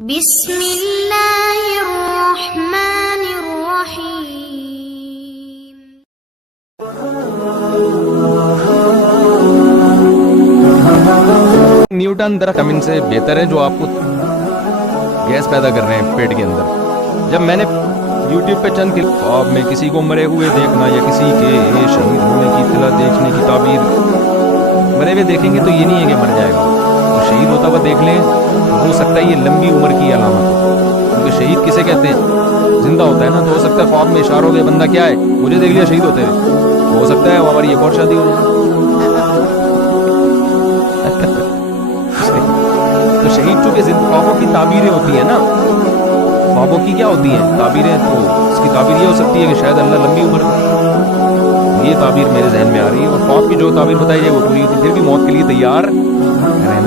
بسم اللہ الرحمن الرحیم. نیوٹن درخت وٹامن سے بہتر ہے جو آپ کو گیس پیدا کر رہے ہیں پیٹ کے اندر. جب میں نے یوٹیوب پہ چند خواب میں کسی کو مرے ہوئے دیکھنا یا کسی کے شہید ہونے کی اطلاع دیکھنے کی تعبیر، مرے ہوئے دیکھیں گے تو یہ نہیں ہے کہ مر جائے گا، تو شہید ہوتا ہوا دیکھ لیں ہو سکتا ہے یہ لمبی عمر کی علامت ہو. کیونکہ شہید کسے کہتے ہیں؟ زندہ ہوتا ہے نا، تو ہو سکتا ہے خواب میں اشارہ ہو گیا بندہ کیا ہے مجھے دیکھ لیا شہید ہوتے ہوئے، ہو سکتا ہے وہ ہماری ایک اور شادی ہو جائے. تو شہید چونکہ خوابوں کی تعبیریں ہوتی ہیں نا، خوابوں کی کیا ہوتی ہیں تعبیریں، تو اس کی تعبیر یہ ہو سکتی ہے کہ شاید اللہ لمبی عمر کی. یہ تعبیر میرے ذہن میں آ رہی ہے، اور خواب کی جو تعبیر بتائی جائے وہ پوری ہوتی ہے. پھر بھی موت کے لیے تیار رہنا